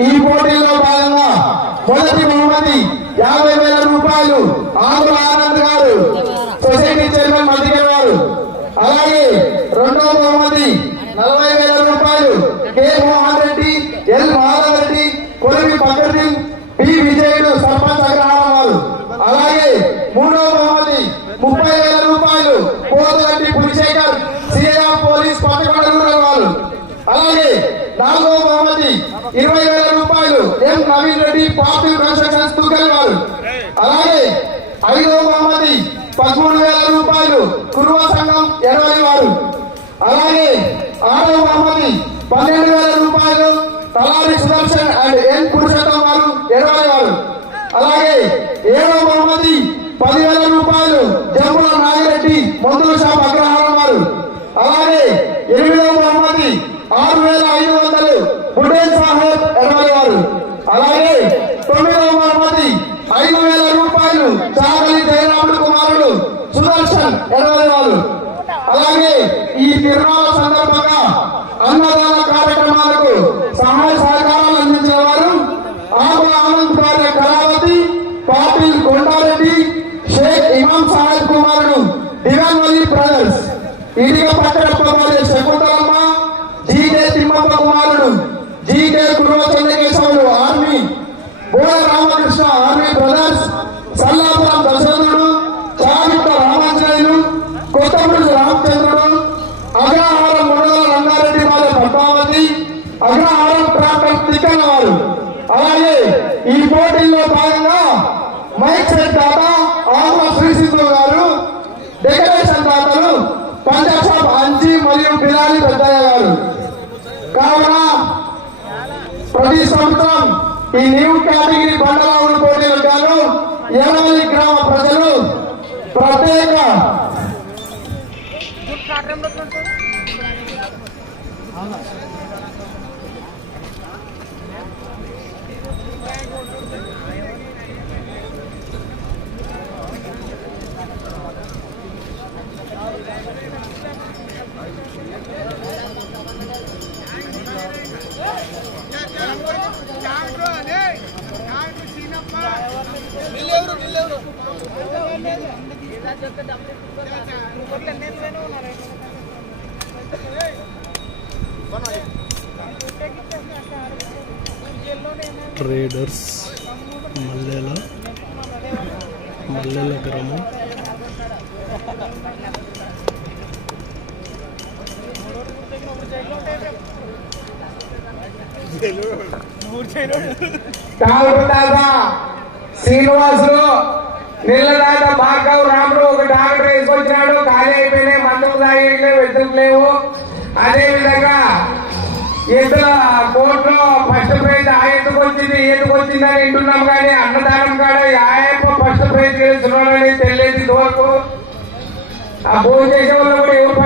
ఈ పోటీలో భాగంగా మొదటి బహుమతి యాభై వేల రూపాయలు ఆంధ్ర ఆనంద్ గారు. సొసైటీ చైర్మన్ మధ్య వారు అలాగే రెండవ బహుమతి నలభై వేల రూపాయలు కె మోహన్ రెడ్డి ఎల్ మాధవ్ రెడ్డి కొలిమి పకర్ది పి విజయుడు సర్పంచ్ అగ్రహారం వారు అలాగే మూడవ బహుమతి ముప్పై వేల రూపాయలు Kothagaddi Pulisekhar CM police Pattakonda rural వారు అలాగే నాలుగవ బహుమతి ఇరవై వేల రూపాయలు M Naveen Reddy party constructions తూకల్ వారు అలాగే ఐదవ బహుమతి పదమూడు వేల రూపాయలు కురువ సంఘం ఎరవై వారు అలాగే ఆరవ బహుమతి పన్నెండు వేల రూపాయలు తలారి సుదర్శన్ అండ్ ఎన్ పురుషోత్తం వారు ఎనభై వారు అలాగే ఏడవ బహుమతి పదివేల రూపాయలు జమ్ముల నాగిరెడ్డి మందుల షాప్ అగ్రహారం వారు. అలాగే ఎనిమిదవ బహుమతి ఆరు వేల ఐదు వందలు బుడేన్ సాహెబ్ ఎనభై వారు అలాగే తొమ్మిదవ బహుమతి ఐదు వేల రూపాయలు చాగలి జయరాముడు కుమారుడు సుదర్శన్ ఎనభై వారు అలాగే ఈ తిరునాళ్ళ సందర్భంగా అన్నదాన ఈ న్యూ కేటగిరీ బండలావుల పోటీలు గాను ఎనవల్లి గ్రామ ప్రజలు ప్రత్యేక ట్రేడర్స్ మల్లెల మల్లెల గ్రామం. శ్రీనివాసులు నీళ్ళదాట భార్గవ్ రాముడు ఒక డాక్టర్ వేసుకొచ్చాడు ఖాళీ అయిపోయినాయి మందులు తాగిట్లేవు ఎద్దులు అదే విధంగా ఎద్దుల కోర్టులో ఫస్ట్ ప్రైజ్ ఆ ఎందుకు వచ్చింది ఎందుకు వచ్చింది అని వింటున్నాం కానీ అన్నదానం కాడ ఆయప్ప ఫస్ట్ ప్రైజ్ గెలుస్తున్నాడని తెలియదు ఇంతవరకు ఆ భోజనం చేసే వాళ్ళు కూడా ఎవరు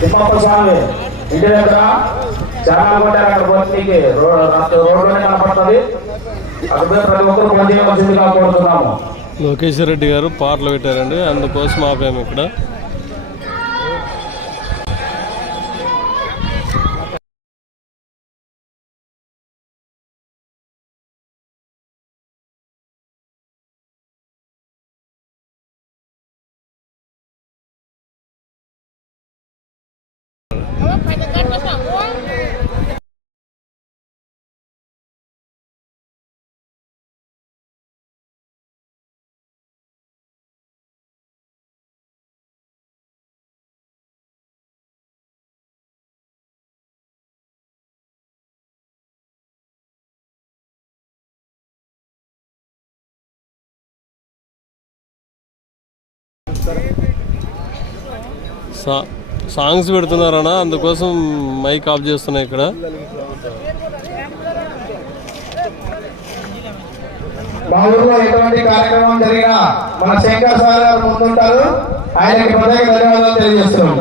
తిమ్మప్ప స్వామి ఇంటి దగ్గర జనాలు కొట్టారు అక్కడ పోటీకి రోడ్లోనే కనపడుతుంది. అక్కడ ప్రతి ఒక్కరు పోటీ చేయవలసిందిగా కోరుతున్నాము లోకేశ్వర రెడ్డి గారు పాటలు పెట్టారండి. అందుకోసం ఆపాము ఇక్కడ. సా సాంగ్స్ పెడుతున్నారనా? అందుకోసం మైక్ ఆఫ్ చేస్తున్నాయి ఇక్కడ. మా ఊర్లో ఎటువంటి కార్యక్రమం జరిగినా మన శంకర్ సార్ గారు ముందుంటారు. ఆయనకి ప్రత్యేక ధన్యవాదాలు తెలియజేస్తున్నాం.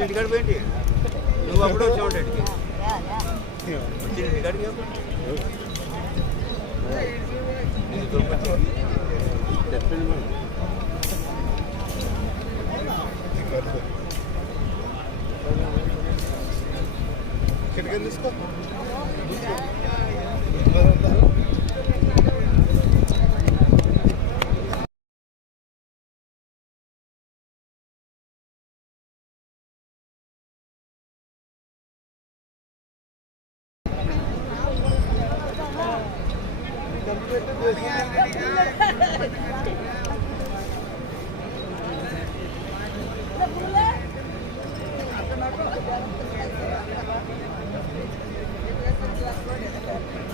ఇంటికాడ పోయింది నువ్వు అప్పుడు వచ్చావు ఇంటికి వచ్చి ఇంటికాడికి చెప్పింది కిటికీ తీసుకో.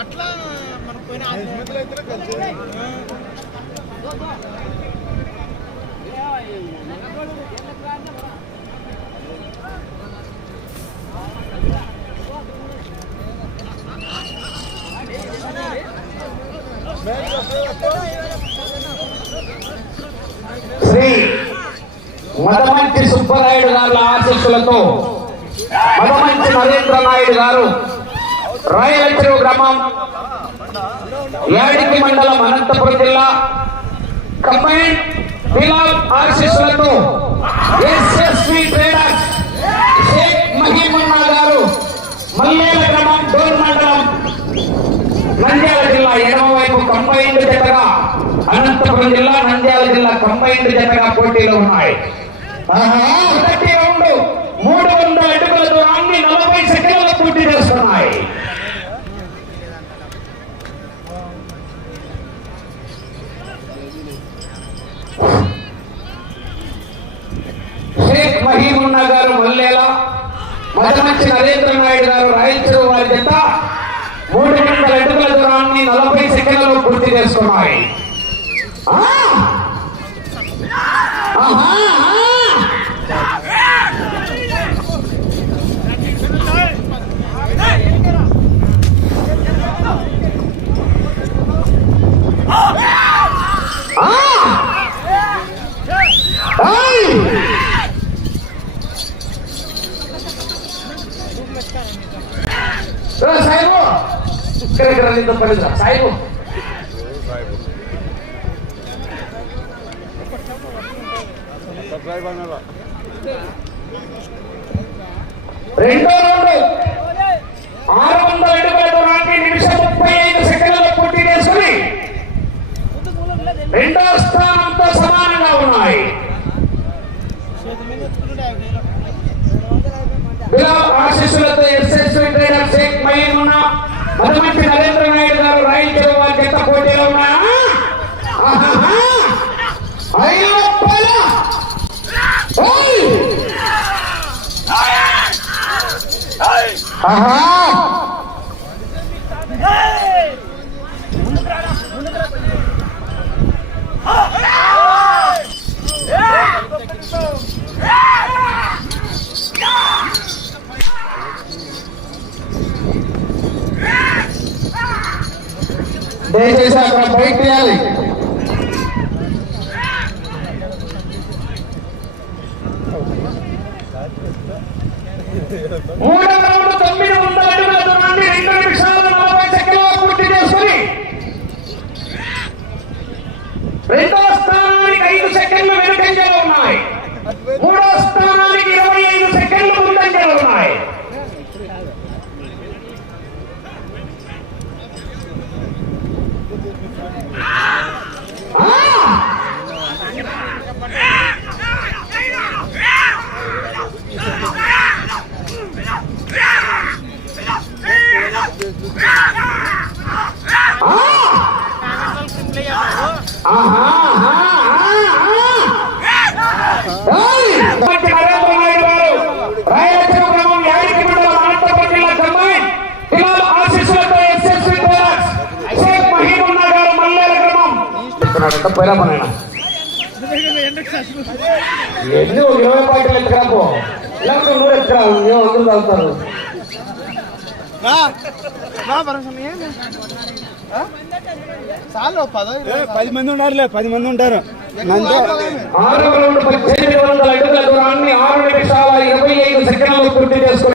అట్లా మనకు పోయిన అయితే కలిసి మదమంచి సుబ్బరాయుడు గారు ఆశీస్సులతో మదమంచి నరేంద్ర నాయుడు గారు రాయలచెరువు గ్రామం యాడికి మండలం అనంతపురం జిల్లా కంబైన్ బిలాల్ ఆశీస్సులతో ఎస్ఎస్వి ట్రేడర్స్ షేక్ మహీమున్నా గారు మల్లేల గ్రామం డోర్ మండలం నంద్యాల జిల్లా ఎడమ వైపు కంబైన్డ్ జతగా అనంతపురం జిల్లా నంద్యాల జిల్లా కంబైన్డ్ జతగా పోటీలో ఉన్నాయి. ఒకటి రెండు మూడు వందల అడుగుల దూరాన్ని నలభై సెకండ్ల పూర్తి చేస్తున్నాయి. షేక్ మహీమున్నా గారు మల్లేల మదమంచి నరేంద్ర నాయుడు గారు రాయలసీమ వారి జత మూడు వందల అడుగుల దూరాన్ని నలభై సెకండ్లలో పూర్తి చేసుకున్నాయి ఆ! ఆహా! ఏ, సాయిబు ఇక్కడ ఇక్కడ నీతో సాయిబు రెండో రౌండ్. ఆరు వందల అడుగుల దూరాన్ని నిమిషం ముప్పై ఐదు సెకండ్లలో పూర్తి చేసుకుని రెండో స్థానంతో సమానంగా ఉన్నాయి. బిలాల్ ఆశీస్సులతో ఎస్ఎస్వి ట్రేడర్ షేక్ మయీన్ ఉన్న నరేంద్ర నాయుడు గారు రాయించిన వారి జత పోటీలో ఉన్నా ఆహా! దయచేసి అక్కడ బయట తీయాలి. ఓ Ah! ఎత్తుకున్నాడంటే పోయినా పని ఎన్ని ఒక ఇరవై పాటలు ఎత్తుకురాపో లేకపోతే నువ్వు ఎత్తుకురా మేము అందరూ తాగుతారు పది మంది ఉండాలిలే పది మంది ఉంటారు. ఆరు వందల పద్దెనిమిది వందల అడుగుల దూరాన్ని ఆరు నిమిషాల ఇరవై ఐదు సెకండ్లు పూర్తి చేసుకున్నారు